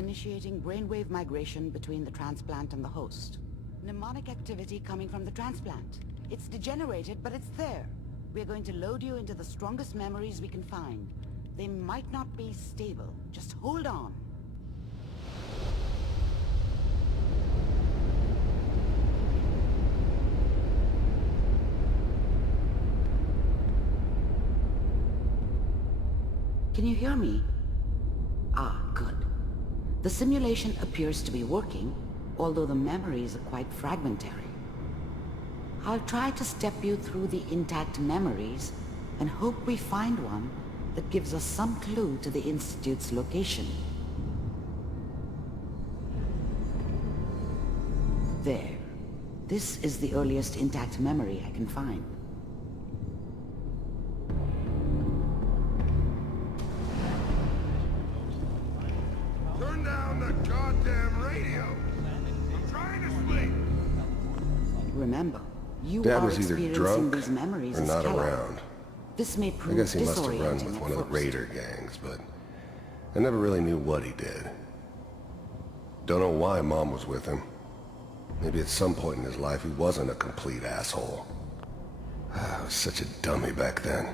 Initiating brainwave migration between the transplant and the host. Mnemonic activity coming from the transplant. It's degenerated, but it's there. We're going to load you into the strongest memories we can find. They might not be stable. Just hold on. Can you hear me? Ah, good. The simulation appears to be working, although the memories are quite fragmentary. I'll try to step you through the intact memories and hope we find one that gives us some clue to the Institute's location. There. This is the earliest intact memory I can find. Turn down the goddamn radio! I'm trying to sleep! Remember, you Dad are was either experiencing drunk these memories or as not Kellogg. around. This may I prove guess he must have run disorienting with at one of the first. raider gangs, but I never really knew what he did. Don't know why Mom was with him. Maybe at some point in his life he wasn't a complete asshole. I was such a dummy back then.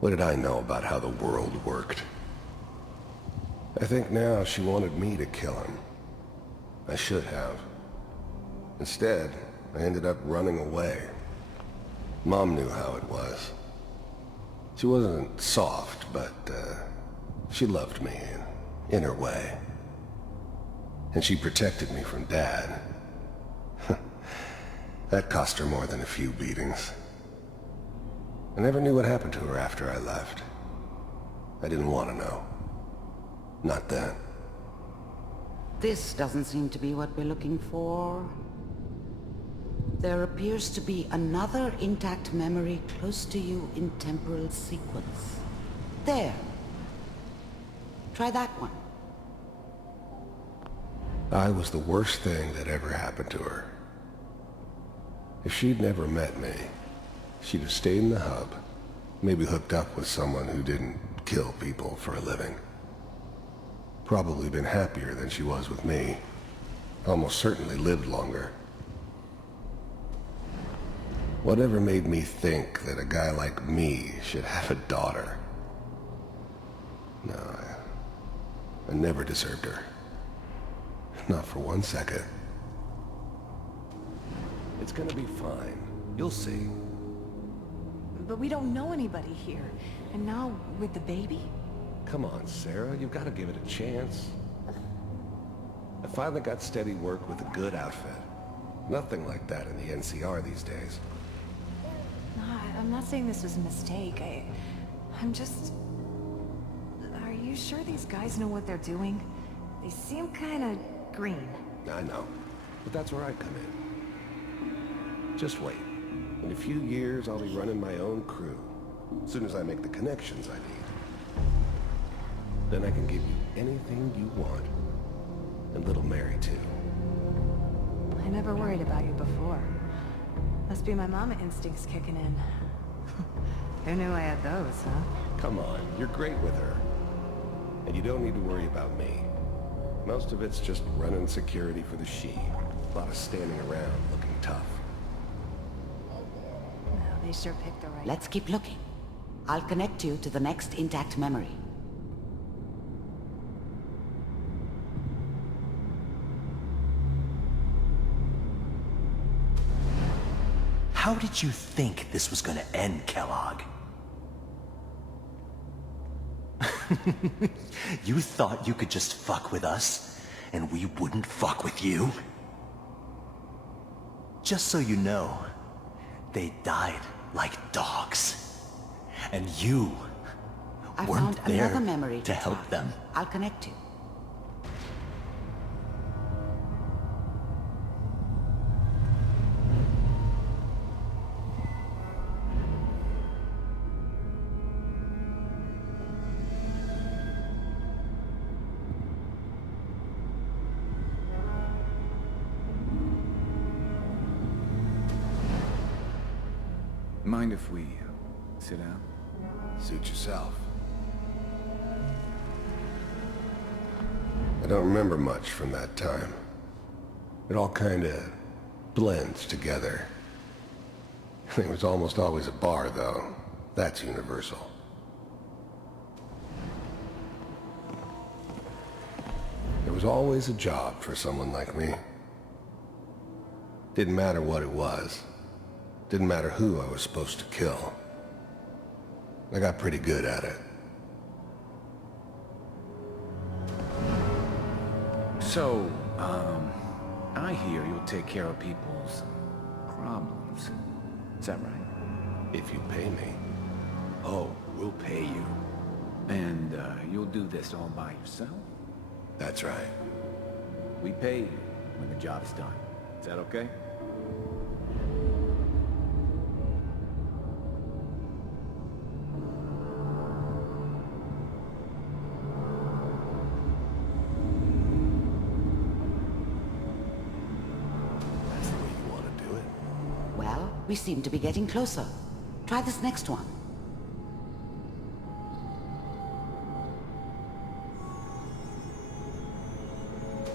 What did I know about how the world worked? I think now she wanted me to kill him. I should have. Instead, I ended up running away. Mom knew how it was. She wasn't soft, but she loved me in her way. And she protected me from Dad. That cost her more than a few beatings. I never knew what happened to her after I left. I didn't want to know. Not then. This doesn't seem to be what we're looking for. There appears to be another intact memory close to you in temporal sequence. There. Try that one. I was the worst thing that ever happened to her. If she'd never met me, she'd have stayed in the hub, maybe hooked up with someone who didn't kill people for a living. Probably been happier than she was with me. Almost certainly lived longer. Whatever made me think that a guy like me should have a daughter? No, I never deserved her. Not for 1 second. It's gonna be fine. You'll see. But we don't know anybody here. And now, with the baby? Come on, Sarah. You've got to give it a chance. I finally got steady work with a good outfit. Nothing like that in the NCR these days. No, I'm not saying this was a mistake. I'm just... Are you sure these guys know what they're doing? They seem kinda green. I know. But that's where I come in. Just wait. In a few years, I'll be running my own crew. As soon as I make the connections I need. Then I can give you anything you want. And little Mary, too. I never worried about you before. Must be my mama instincts kicking in. Who knew I had those, huh? Come on, you're great with her. And you don't need to worry about me. Most of it's just running security for the she. A lot of standing around looking tough. Well, they sure picked the right... Let's keep looking. I'll connect you to the next intact memory. How did you think this was gonna end, Kellogg? You thought you could just fuck with us, and we wouldn't fuck with you? Just so you know, they died like dogs. And you I weren't found there another memory to help track. them. I'll connect you. Mind if we sit down? Suit yourself. I don't remember much from that time. It all kinda blends together. There was almost always a bar, though. That's universal. There was always a job for someone like me. Didn't matter what it was. Didn't matter who I was supposed to kill. I got pretty good at it. So, I hear you'll take care of people's problems. Is that right? If you pay me. Oh, we'll pay you. And, you'll do this all by yourself? That's right. We pay you when the job's done. Is that okay? That's the way you want to do it. Well, we seem to be getting closer. Try this next one.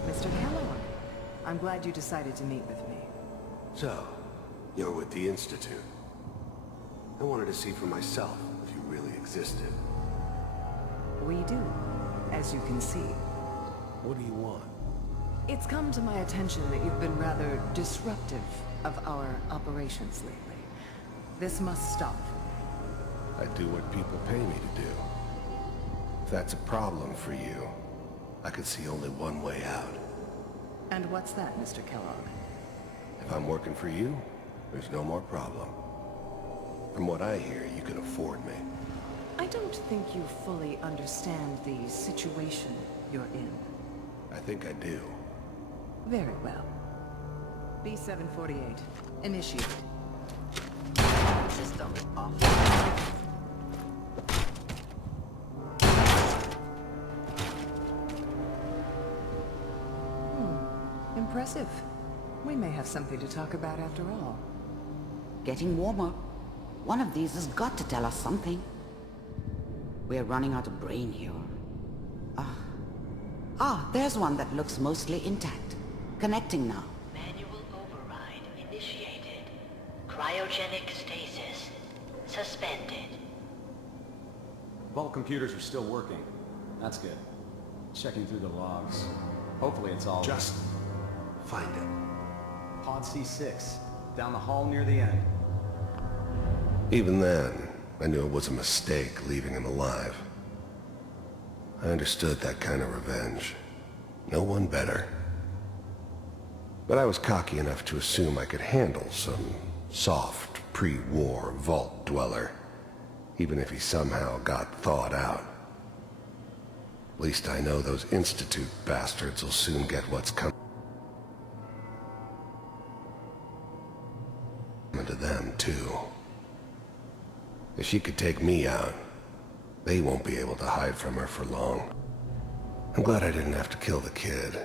Mr. Kellogg, I'm glad you decided to meet with me. So, you're with the Institute. I wanted to see for myself if you really existed. We do, as you can see. What do you want? It's come to my attention that you've been rather disruptive of our operations lately. This must stop. I do what people pay me to do. If that's a problem for you, I could see only one way out. And what's that, Mr. Kellogg? If I'm working for you, there's no more problem. From what I hear, you can afford me. I don't think you fully understand the situation you're in. I think I do. Very well. B-748, initiate. System off. Impressive. We may have something to talk about after all. Getting warmer. One of these has got to tell us something. We're running out of brain here. There's one that looks mostly intact. Connecting now. Manual override initiated. Cryogenic stasis suspended. Vault computers are still working. That's good. Checking through the logs. Hopefully it's all... Just find it. Pod C6, down the hall near the end. Even then, I knew it was a mistake leaving him alive. I understood that kind of revenge. No one better. But I was cocky enough to assume I could handle some soft, pre-war vault dweller, even if he somehow got thawed out. At least I know those Institute bastards will soon get what's coming to them, too. If she could take me out, they won't be able to hide from her for long. I'm glad I didn't have to kill the kid.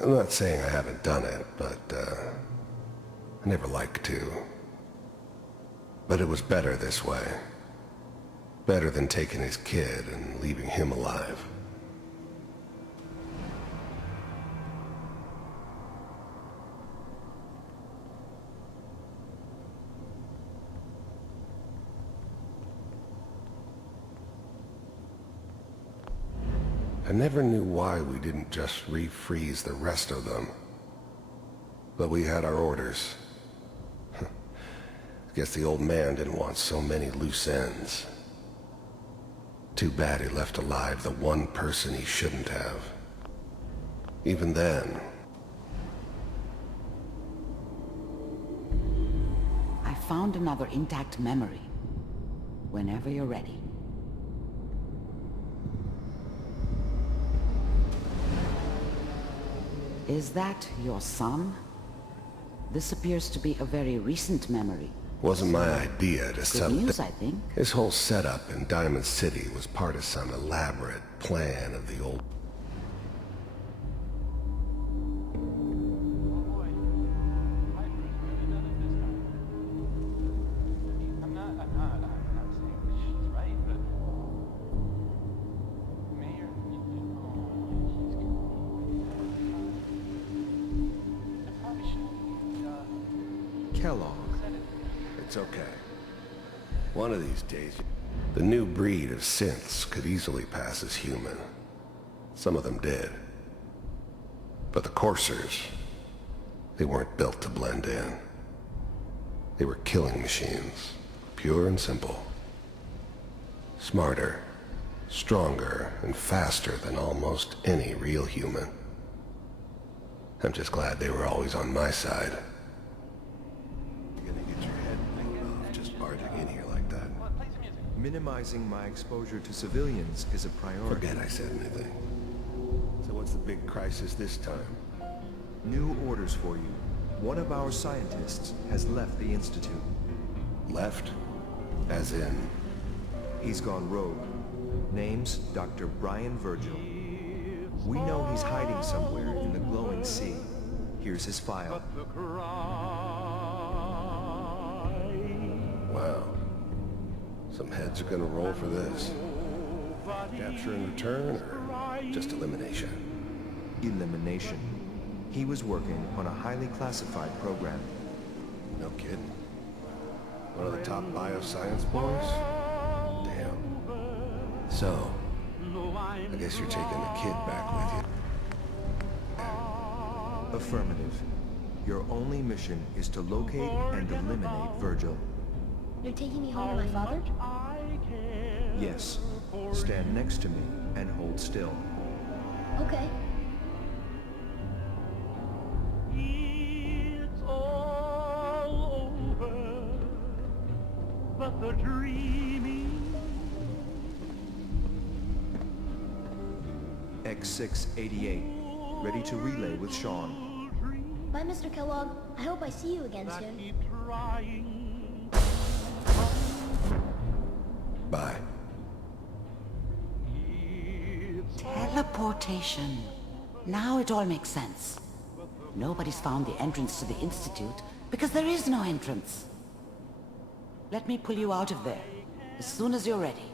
I'm not saying I haven't done it, but, I never liked to. But it was better this way. Better than taking his kid and leaving him alive. I never knew why we didn't just refreeze the rest of them. But we had our orders. I guess the old man didn't want so many loose ends. Too bad he left alive the one person he shouldn't have. Even then... I found another intact memory. Whenever you're ready. Is that your son? This appears to be a very recent memory. Wasn't my idea to Good news, I think. His whole setup in Diamond City was part of some elaborate plan of the old... Kellogg. It's okay. One of these days, the new breed of synths could easily pass as human. Some of them did. But the coursers, they weren't built to blend in. They were killing machines, pure and simple. Smarter, stronger, and faster than almost any real human. I'm just glad they were always on my side. You're gonna get your head blown off just barging in here like that. Minimizing my exposure to civilians is a priority. Forget I said anything. So what's the big crisis this time? New orders for you. One of our scientists has left the Institute. Left? As in? He's gone rogue. Name's Dr. Brian Virgil. We know he's hiding somewhere in the glowing sea. Here's his file. Wow. Some heads are gonna roll for this. Capture and return, or just elimination? Elimination. He was working on a highly classified program. No kidding. One of the top bioscience boys? Damn. So, I guess you're taking the kid back with you. Affirmative. Your only mission is to locate and eliminate Virgil. You're taking me home with my father? Yes. Stand next to me and hold still. Okay. It's all over, but the dreaming. X688. Ready to relay with Sean. Bye, Mr. Kellogg. I hope I see you again soon. Bye. Teleportation. Now it all makes sense. Nobody's found the entrance to the Institute because there is no entrance. Let me pull you out of there as soon as you're ready.